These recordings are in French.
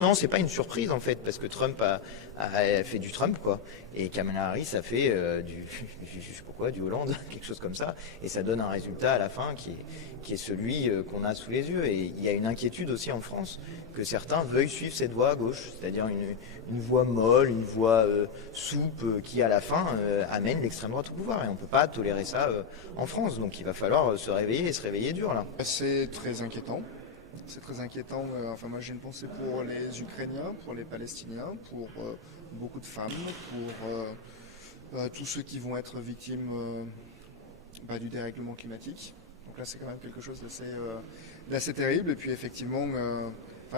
Non, c'est pas une surprise en fait, parce que Trump a fait du Trump, quoi. Et Kamala Harris a fait je sais pas quoi, du Hollande, quelque chose comme ça. Et ça donne un résultat à la fin qui est celui qu'on a sous les yeux. Et il y a une inquiétude aussi en France que certains veuillent suivre cette voie à gauche, c'est-à-dire une voie molle, une voie souple, qui à la fin amène l'extrême droite au pouvoir. Et on peut pas tolérer ça en France. Donc il va falloir se réveiller et se réveiller dur là. C'est très inquiétant. C'est très inquiétant. Enfin, moi, j'ai une pensée pour les Ukrainiens, pour les Palestiniens, pour beaucoup de femmes, pour tous ceux qui vont être victimes du dérèglement climatique. Donc là, c'est quand même quelque chose d'assez terrible. Et puis, effectivement,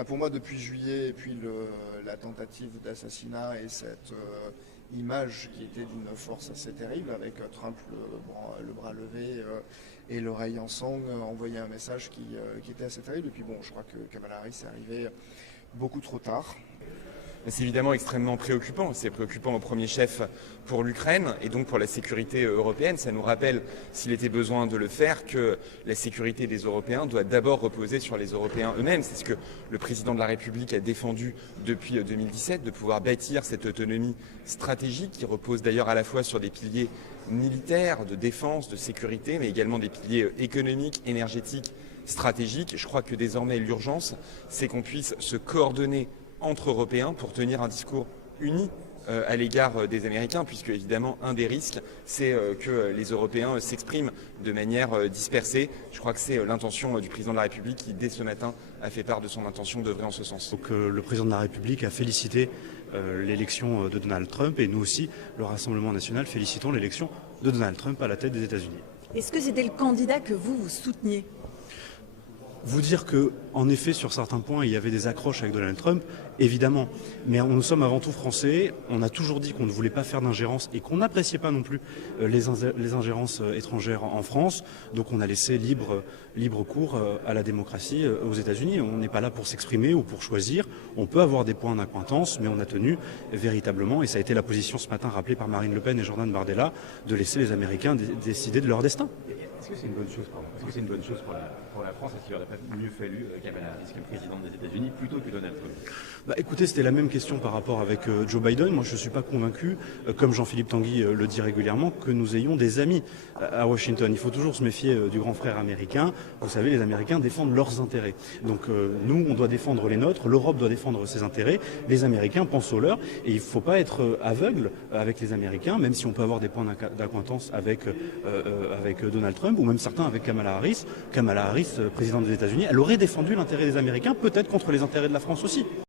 pour moi, depuis juillet, et puis la tentative d'assassinat et cette image qui était d'une force assez terrible, avec Trump le bras levé et l'oreille en sang, envoyait un message qui était assez terrible. Et puis bon, je crois que Kamala Harris est arrivée beaucoup trop tard. C'est évidemment extrêmement préoccupant. C'est préoccupant au premier chef pour l'Ukraine et donc pour la sécurité européenne. Ça nous rappelle, s'il était besoin de le faire, que la sécurité des Européens doit d'abord reposer sur les Européens eux-mêmes. C'est ce que le président de la République a défendu depuis 2017, de pouvoir bâtir cette autonomie stratégique qui repose d'ailleurs à la fois sur des piliers militaires, de défense, de sécurité, mais également des piliers économiques, énergétiques, stratégiques. Je crois que désormais l'urgence, c'est qu'on puisse se coordonner entre Européens pour tenir un discours uni à l'égard des Américains, puisque évidemment un des risques, c'est que les Européens s'expriment de manière dispersée. Je crois que c'est l'intention du président de la République qui, dès ce matin, a fait part de son intention d'œuvrer en ce sens. Donc le président de la République a félicité l'élection de Donald Trump, et nous aussi, le Rassemblement national, félicitons l'élection de Donald Trump à la tête des États-Unis. Est-ce que c'était le candidat que vous souteniez ? Vous dire que, en effet, sur certains points, il y avait des accroches avec Donald Trump, évidemment. Mais nous sommes avant tout français. On a toujours dit qu'on ne voulait pas faire d'ingérence et qu'on n'appréciait pas non plus les ingérences étrangères en France. Donc on a laissé libre cours à la démocratie aux États-Unis. On n'est pas là pour s'exprimer ou pour choisir. On peut avoir des points d'acquaintance, mais on a tenu véritablement, et ça a été la position ce matin rappelée par Marine Le Pen et Jordan Bardella, de laisser les Américains décider de leur destin. Est-ce que c'est une bonne chose, Est-ce que c'est une bonne chose pour la France? Est-ce qu'il n'aurait pas mieux fallu Kamala Harris que le président des États-Unis plutôt que Donald Trump? Écoutez, c'était la même question par rapport avec Joe Biden. Moi, je ne suis pas convaincu, comme Jean-Philippe Tanguy le dit régulièrement, que nous ayons des amis à Washington. Il faut toujours se méfier du grand frère américain. Vous savez, les Américains défendent leurs intérêts. Donc nous, on doit défendre les nôtres. L'Europe doit défendre ses intérêts. Les Américains pensent aux leurs. Et il ne faut pas être aveugle avec les Américains, même si on peut avoir des points d'acquaintance avec Donald Trump, ou même certains avec Kamala Harris. Kamala Harris, présidente des États-Unis, elle aurait défendu l'intérêt des Américains, peut-être contre les intérêts de la France aussi.